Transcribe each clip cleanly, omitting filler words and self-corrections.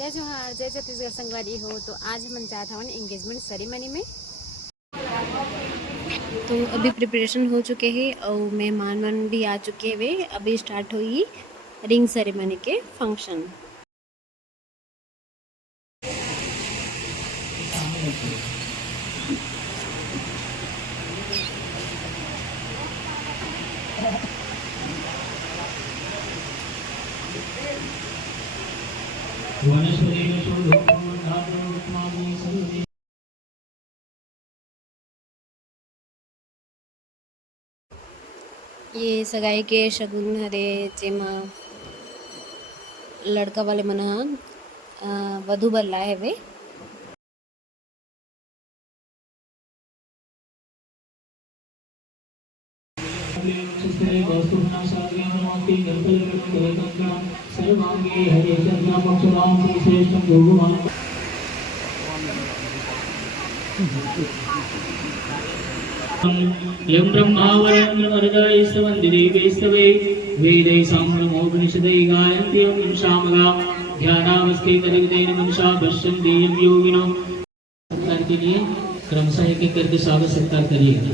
जय जोहार, जय छत्तीसगढ़ संगवारी हो। तो आज हम जात हवन एंगेजमेंट सेरेमनी में। तो अभी प्रिपरेशन हो चुके हैं और मेहमान मन भी आ चुके हुए। अभी स्टार्ट हुई रिंग सेरेमनी के फंक्शन। ये सगाई के शगुन हरे जेमा लड़का वाले मन ह वधु बर लाए हेवे। यं ब्रह्मावरन्द्रमरुदैस्तवन्दिदेवैस्तवे वेदै साम्प्रमोपनिषदै गायन्ति यं निमिषामगा ध्यानावस्थे तदितेन मनुषा पश्यन्ति यं योगिनो। सत्कार के लिए क्रमशः एक एक करके स्वागत सत्कार करिएगा।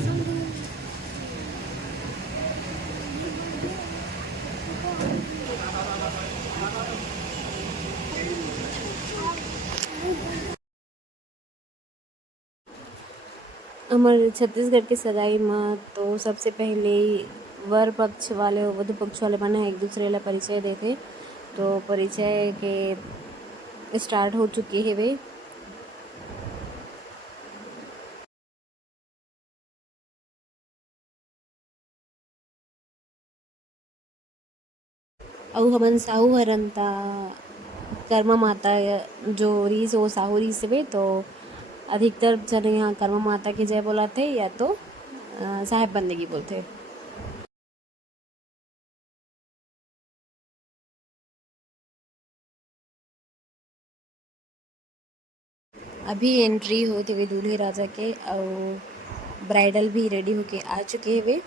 हमारे छत्तीसगढ़ की सगाई में तो सबसे पहले वर पक्ष वाले और वधु पक्ष वाले मन एक दूसरे ला परिचय देते। तो परिचय के स्टार्ट हो चुके हैं वे। और हमन साहू हरंता कर्मा माता जो रीस वो साहू रीस वे। तो अधिकतर जन यहाँ कर्मा माता की जय बोलाते या तो साहेब बंदगी बोलते। अभी एंट्री होते हुए दूल्हे राजा के और ब्राइडल भी रेडी होके आ चुके हैं वे।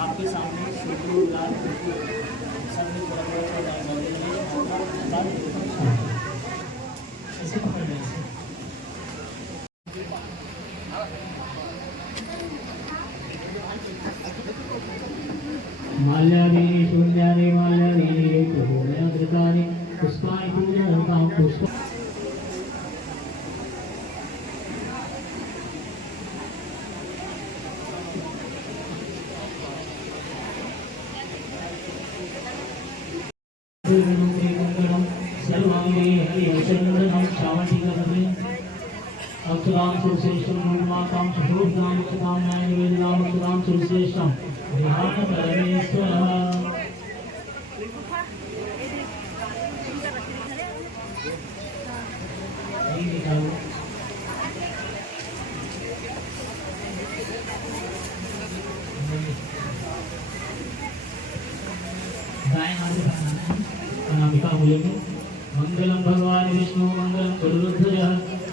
आपके सामने माल्यादीनि शून्यानि माल्यादीनि प्रभूनयधृतानि पुष्पाणि पूजनतां पुष्प सर्वांगे हरिचंद्रनं श्रावणीकरणे अक्षरां सुश्रेष्ठं गुरुमातां सुशोभनां सुतां न्यायवेदां अक्षरां सुश्रेष्ठं ध्यान परमेश्वरः। अनामिका मूल्यं मंगलम भगवान विष्णु मंगलम गुरुध्वज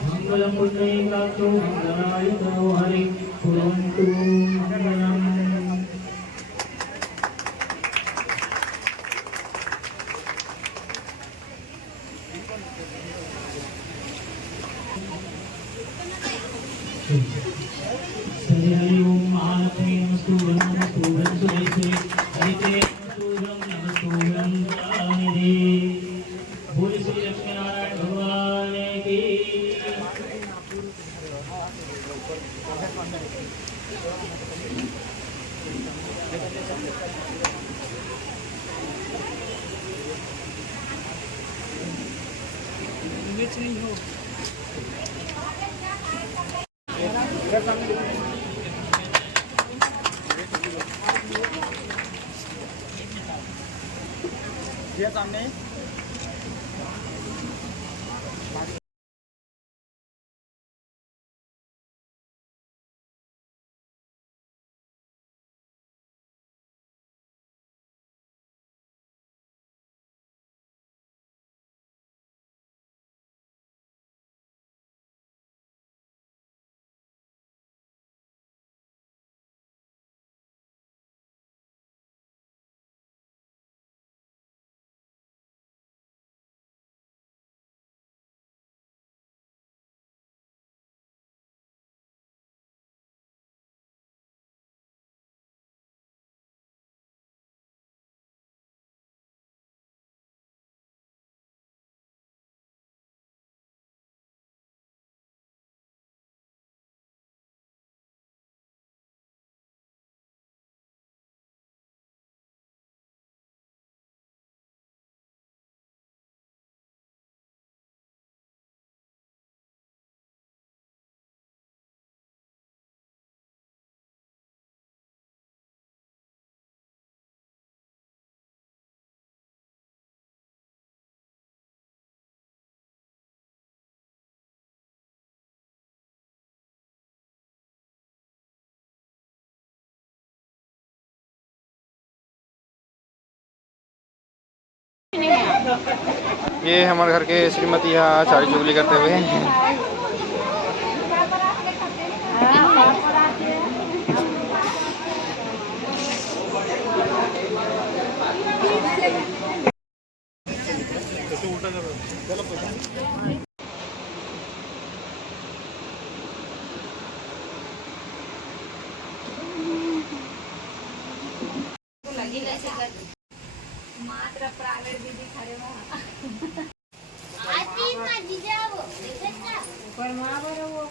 मंगलम पुण्यकाक्षो मंगलाय तनो हरि कुरंतु मंगलम। हरि ओम महालक्ष्मी नमस्तु नमस्तु सुरेश्वरी हरिते नमस्तु नमस्तु बोले श्री लक्ष्मी नारायण भगवान की। नहीं हो भैया सामने। ये हमारे घर के श्रीमती यहाँ चाली चुगली करते हुए। मात्र प्राइवेट दीदी खड़े आती माझी जाओ देखत ना पर मां बरोबर